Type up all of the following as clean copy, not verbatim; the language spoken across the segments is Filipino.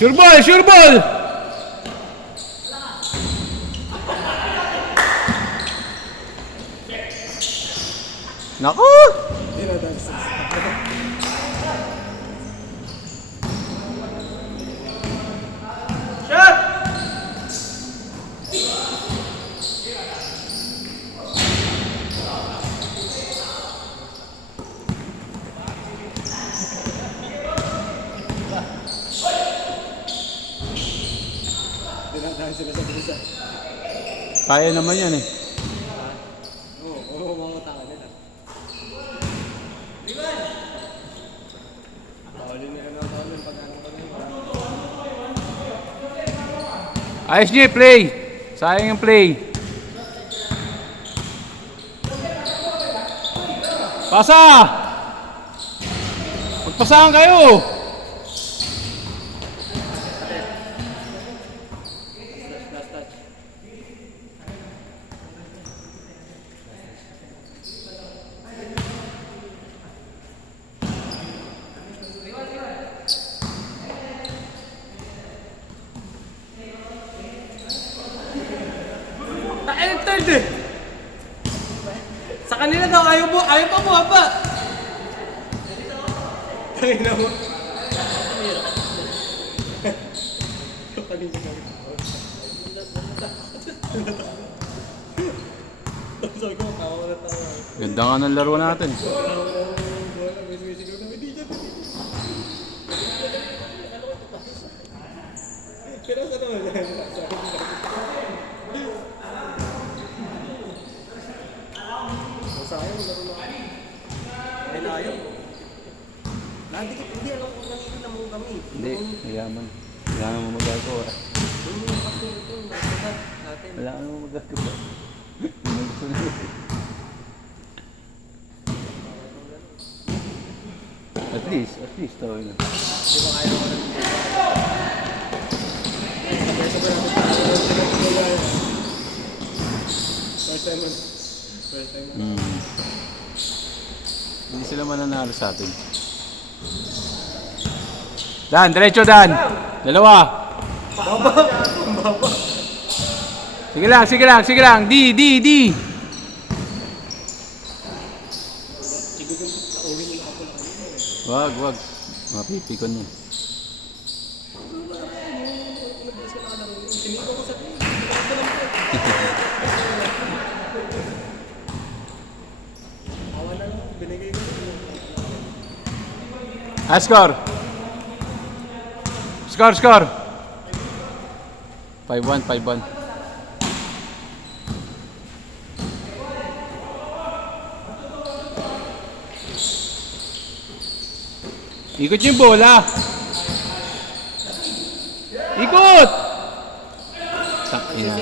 Sure ball, sure ball! Naku! Dinadahan sila sa bulsa. Kaya naman yan eh. Oo, mga taka nila. Paulin nila ng paulin pag ano pa nila. Ayos niya, play! Sayang yung play. Pasa! Magpasahan kayo! Last touch. Na-entered eh! Sa kanila daw, ayaw pa bumaba! Tangina mo. Kanina kami. Sabi ko, tawa na tawa. Ganda nga ng laro natin. Kaya sa naman yan. Sayang, laro na. Ay, ayaw. Hindi alam kung nanginginig mo kami. Hindi, mayaman. Wala naman magagawa. Natin. Wala naman magagawa. At least, tawag na. Di ba kaya naman natin? Sabay-sabay natin. First time. Hindi sila mananalo sa atin. Dan, diretso Dan! Dalawa! Baba. Sige lang! D! Wag. Mapipikon mo. Awa na lang. Binigay ko. Score! 5-1. Ikot yung bola! Ikot! Takina.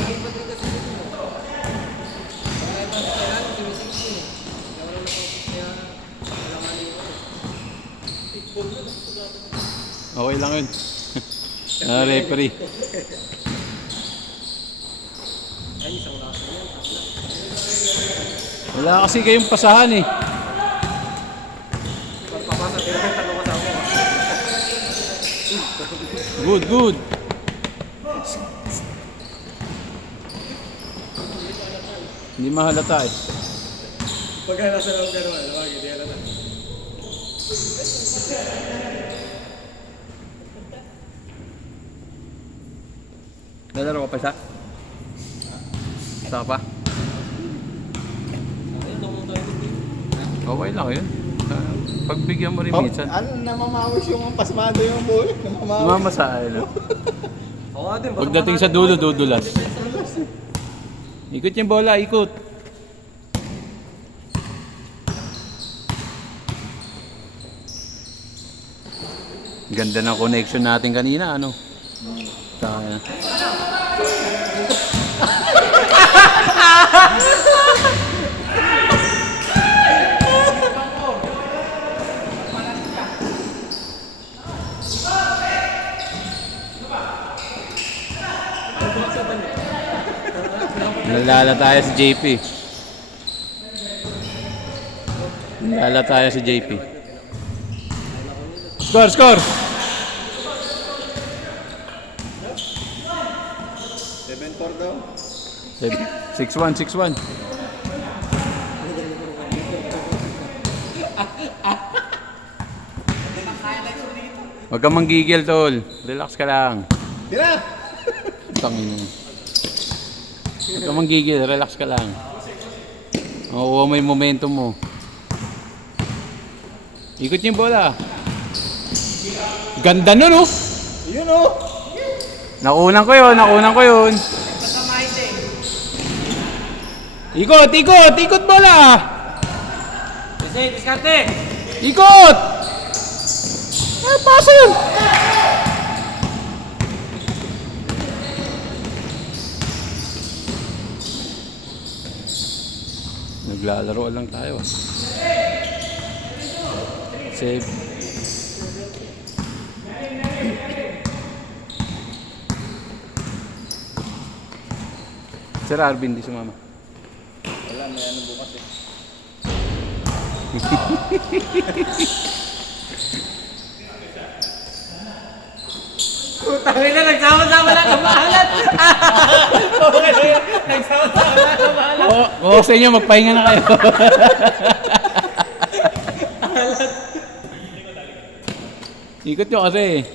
Okay lang yun. Referee. Ay, isang lasa yan. Wala kasi kayong pasahan eh. Pagpapasa, tinakang tanong kasama ko. Good. Hindi mahalata eh. Pagka nasa lang gano'n, lawag, hindi halata. Lalaro ka pa isa? Isa ka pa? Okay lang yun. Pagbigyan mo rin minsan. Ano, namamawis yung pasmado yung bola. Namamawis. Mamasa ano. Oo nga din. Pagdating sa dulo, dudulas. Ikot yung bola, ikot. Ganda ng connection natin kanina, ano? Tayo. Nalala tayo sa JP. Nalala tayo sa JP. Score! 6-1, 6-1. Huwag kang manggigil, tol. Relax ka lang. Tira! Tangin mo. Huwag kang manggigil, relax ka lang. Makuha mo yung momentum mo. Ikot niyo yung bola. Ganda nun, oh. Yun oh! Nakunan ko yun, nakunan ko yun. Ikot, ikot, ikot bola. Kasi, diskarte! Ikot! Ay, pasa yun. Naglalaro lang tayo. Save. Sir Arvin, di sumama. Wala, may ano bukas eh. Putangin na, nagsama-sama lang ang maalat! Okay na yun, nagsama-sama lang ang maalat! Oo, sa inyo, magpahinga na kayo. Ikot nyo kasi.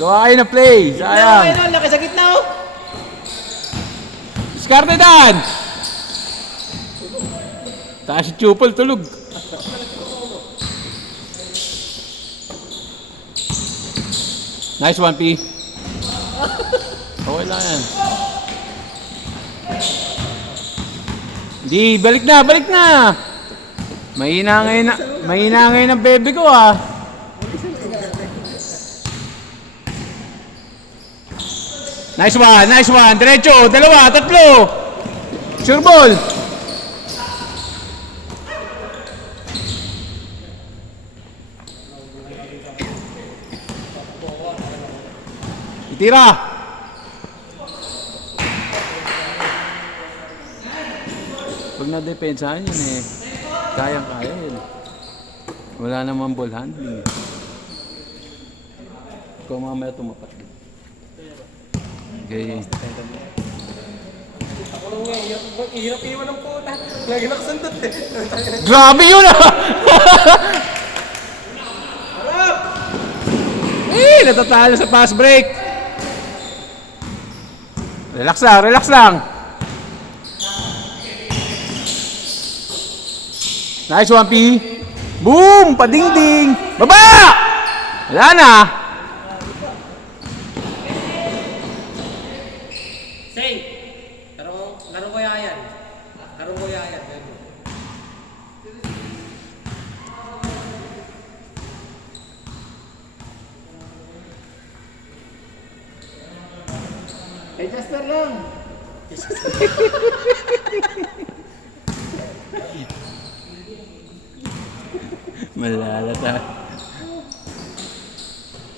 Gawa kayo na play. Sayang. Ayun, laki sa gitna oh! Diskarte Dan! Taas si Chupol, tulog. Nice one, P. Okay lang yan. Hindi, balik na, balik na! Mahina ngayon ang bebe ko, ah. Nice one, nice one. Diretso, dalawa, tatlo. Sure ball. Itira. Pag na-depensahan yun eh, kayang-kaya yun. Wala namang ball handling eh. Ikaw mamaya tumapat. Okay. Ako lang nga, hirap iwan ng puta. Lagi nakasandot eh. Grabe yun ah! Eh, natatalo sa fast break. Relax lang, relax lang. Nice one, P. Boom! Padingding! Baba! Wala na. Say! Laro ko yan. Laro ko yan. Ay, Jasper lang! Malalata.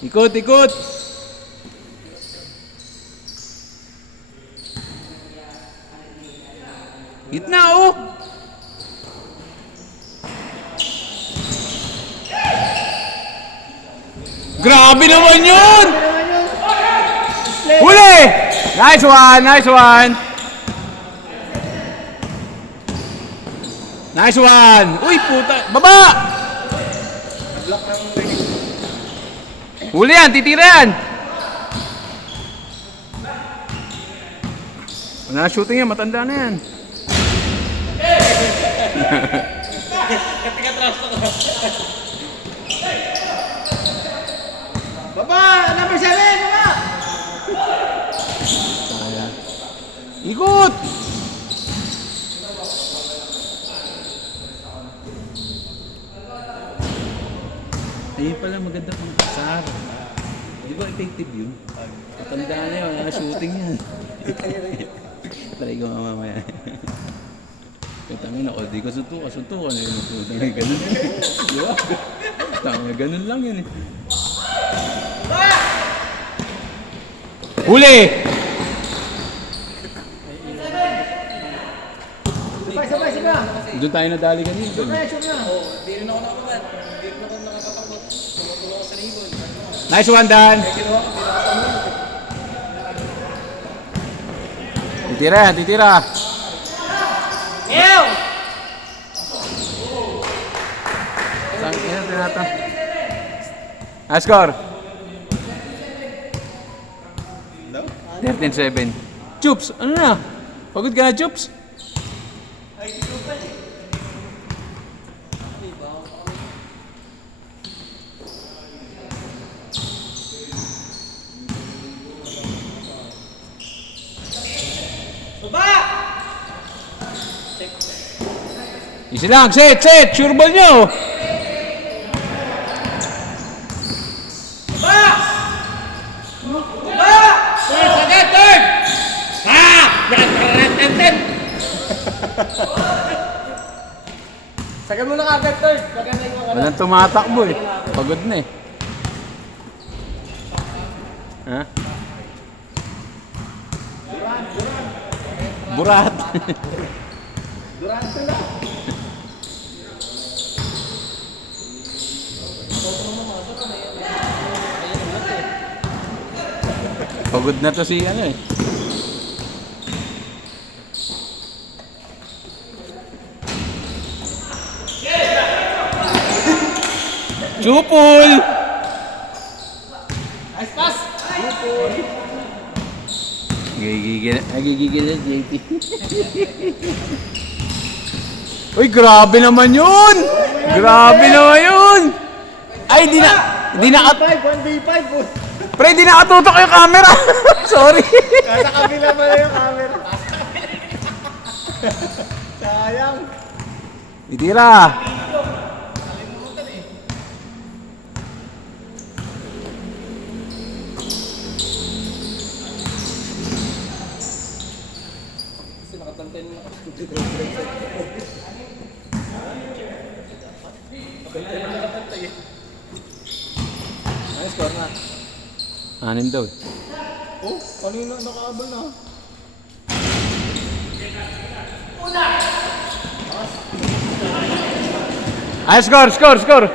Ikot, ikot! Gitna, oh! Grabe naman yun! Huli! Nice one, nice one! Nice one! Uy, puta! Baba! Huli yan, titira yan! Wala na shooting yan, matanda na yan. Baba! Number 7! Baba! Ikot! Ayun pala maganda pang kasar. Di ba effective yun? Matanda na yun, wala shooting yan. Try ko mamaya. Katangin ako, di ko suntukan. Tangin ganun lang. Di ba? Tangin ganun lang yun eh. Huli! Sabay! Doon tayo nadali kanina. Shoot na! Hindi rin ako nakapagat. Hindi rin ako nakakatakot. Tumutulong ako sa libon. Nice one, Dan! Titira yan, titira. Ew! Saan kaya tinata? Score. 13-7. Chups, ano na? Pagod ka na, Chups? Baba! Easy lang, set! Sure ball nyo! Baba! Baba! Third! Sagad! Third! Ah! Nakakarantan! Sagad mo na kagad, third. Maganda yung mga Walang tumatakbo eh. Pagod na eh. Ha? Burat. Durante na. Pagod na to si ano eh. Chupul! Nice pass! Nagigigil na JT. Uy, grabe naman yun! Grabe naman yun! Ay, di na 1v5. Pre, di nakatutok yung camera! Sorry! Nasa kabila pala yung camera. Sayang. Itira! Kasi nakatantay na. Ano score na? 6 daw eh. Oh, kanina nakaabal na. Ay, score! Score.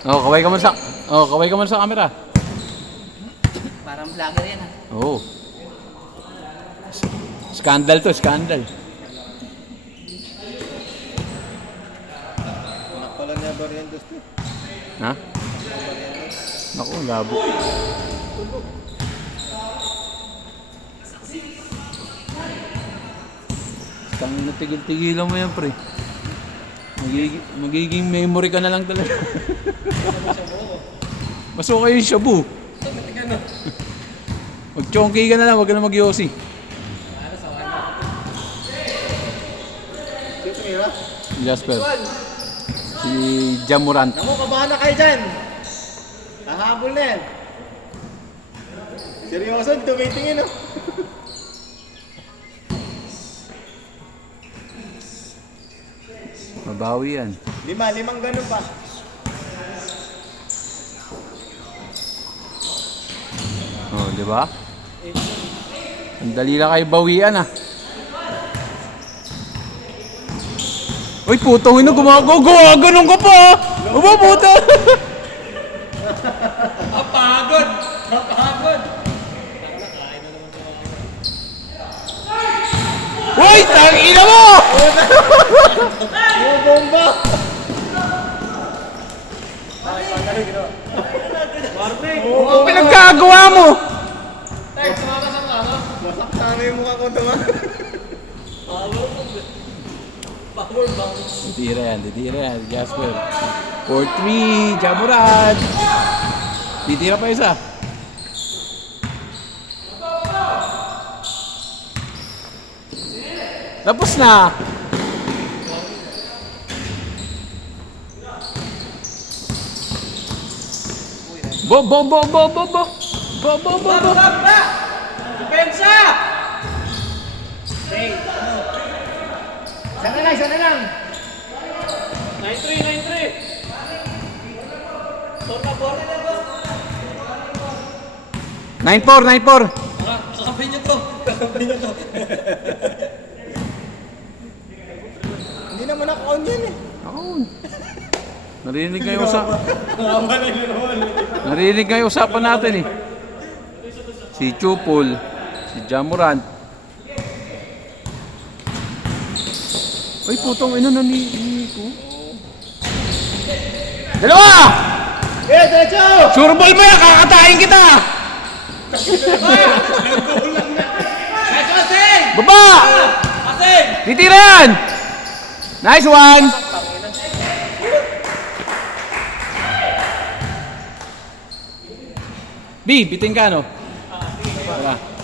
Kaway ka muna sa camera. Parang vlogger yan ha. Oo. Scandal to, scandal. Anak pala niya Barrientos to. Ha? Naku, labo. Tangin na tigil-tigilan mo yan, pre. Magiging memory ka na lang talaga. Masok kayo yung shabu. Mag-chonky ka na lang, wag ka na mag-yossi. Sino tumira? Jasper. Si Jamurant. Naku, kabahan na kayo dyan. Hahabol na yan. Seryoso, tumitingin oh. Mabawi yan. Limang ganun pa. Oh, di ba? Ang dali lang kayo bawian ah. Uy, putong ino, gumagawa, ganun ka pa! Aba, puta! Napagod! Uy, tangina mo! Yung bomba! Ano pinagkagawa mo? Third, sumama sa mga ano? Masaktan na yung mukha ko tuma. Titira yan, Jasper. 4-3, Jamurad. Titira pa isa. Tapos na. Bo. Baba! Depensa! Hey, Isa na lang. 9-3! Torna bola na ba? 9-4. Kakabay niyo to. Hindi naman naka-on yan eh. Ako. Narinig nga yung Narinig nga yung usapan natin eh. Si Chupol, si Jamorant. Ay, putong ina na ni ko. Dalawa! Eh, derecho! Sure ball mo yan, kakatayin kita! Nice one, Sen! Baba! Asen! Titira yan! Nice one! B, bitin ka no? Wala.